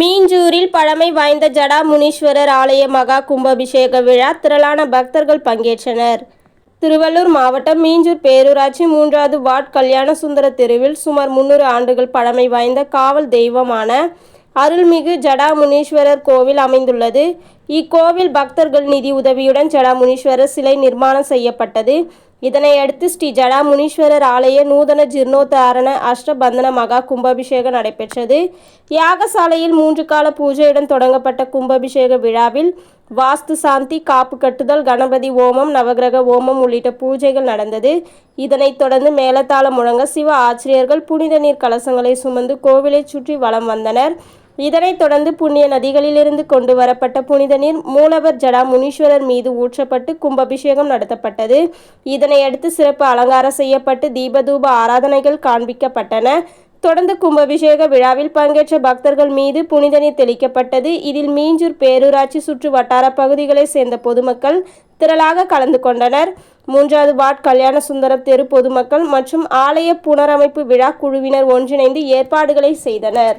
மீஞ்சூரில் பழமை வாய்ந்த ஜடா முனீஸ்வரர் ஆலய மகா கும்பாபிஷேக விழா திரளான பக்தர்கள் பங்கேற்றனர். திருவள்ளூர் மாவட்டம் மீஞ்சூர் பேரூராட்சி மூன்றாவது வார்டு கல்யாண சுந்தர தெருவில் சுமார் முன்னூறு ஆண்டுகள் பழமை வாய்ந்த காவல் தெய்வமான அருள்மிகு ஜடாமுனீஸ்வரர் கோவில் அமைந்துள்ளது. இக்கோவில் பக்தர்கள் நிதி உதவியுடன் ஜடாமுனீஸ்வரர் சிலை நிர்மாணம் செய்யப்பட்டது. இதனையடுத்து ஸ்ரீ ஜடாமுனீஸ்வரர் ஆலய நூதன ஜீர்ணோத்தாரண அஷ்டபந்தன மகா கும்பாபிஷேகம் நடைபெற்றது. யாகசாலையில் மூன்று கால பூஜையுடன் தொடங்கப்பட்ட கும்பாபிஷேக விழாவில் வாஸ்து சாந்தி காப்பு கட்டுதல் கணபதி ஓமம் நவகிரக ஓமம் உள்ளிட்ட பூஜைகள் நடந்தது. இதனைத் தொடர்ந்து மேலத்தாளம் முழங்க சிவ ஆசிரியர்கள் புனித நீர் கலசங்களை சுமந்து கோவிலை சுற்றி வலம் வந்தனர். இதனைத் தொடர்ந்து புண்ணிய நதிகளிலிருந்து கொண்டு வரப்பட்ட புனித நீர் மூலவர் ஜடா முனீஸ்வரர் மீது ஊற்றப்பட்டு கும்பாபிஷேகம் நடத்தப்பட்டது. இதனையடுத்து சிறப்பு அலங்காரம் செய்யப்பட்டு தீபதூப ஆராதனைகள் காண்பிக்கப்பட்டன. தொடர்ந்து கும்பாபிஷேக விழாவில் பங்கேற்ற பக்தர்கள் மீது புனித நீர் தெளிக்கப்பட்டது. இதில் மீஞ்சூர் பேரூராட்சி சுற்று வட்டார பகுதிகளைச் சேர்ந்த பொதுமக்கள் திரளாக கலந்து கொண்டனர். மூன்றாவது வார்ட் கல்யாண சுந்தரம் தெரு பொதுமக்கள் மற்றும் ஆலய புனரமைப்பு விழா குழுவினர் ஒன்றிணைந்து ஏற்பாடுகளை செய்தனர்.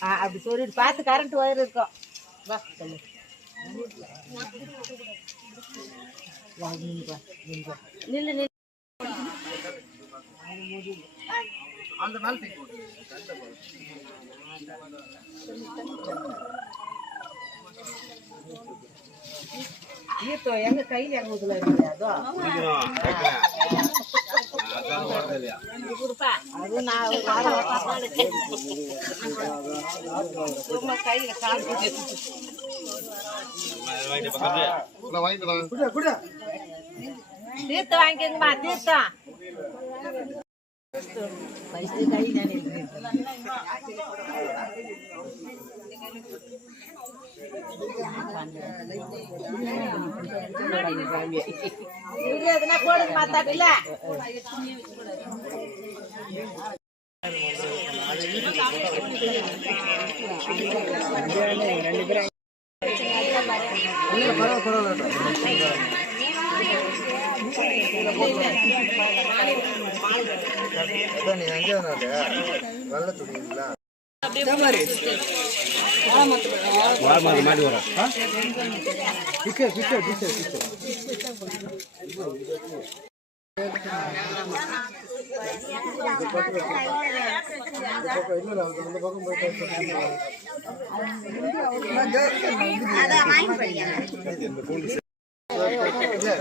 ஆ, அப்படி சொல்லிட்டு பார்த்து கரண்ட் ஒயர் இருக்கும். வா சொல்லு. வா, நின்னு நில்லு கையில எங்க ஊதுல இருக்கு அதோ இது கொடுப்பா. அது. நான் ஒரு வாரம் வாரம் சும்மா கையில கால் தீர்த்தம் வாங்கிக்கோங்கம்மா தீர்த்தம் பைசு கை போடுங்க மாத்தாட்டுல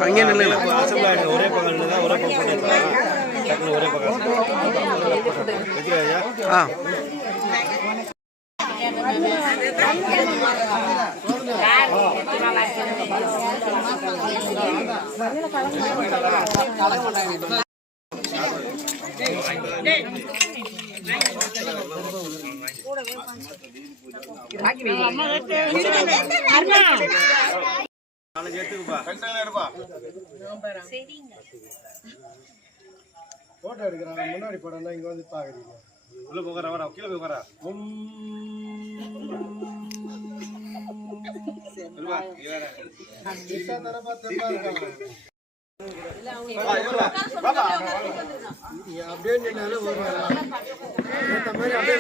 அங்கே நில்லுங்க. ஒரே பக்கம் நின்னுதா, ஒரே பக்கம் ஒரே பக்கம். ஆ. போட்டோ எடுக்கிறாங்க. முன்னாடி படம் தான் இங்க வந்து பாக்குறீங்க உள்ள உட்கார, வாடா, கீழே போய் உட்கார. அப்படியே நின்னாலும் ஒரு ஏத்த மாதிரி அப்படியே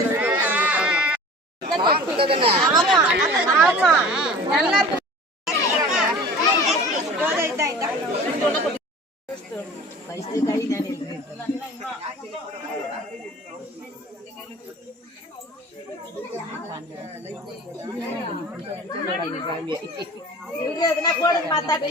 லைனா உட்கார்ந்து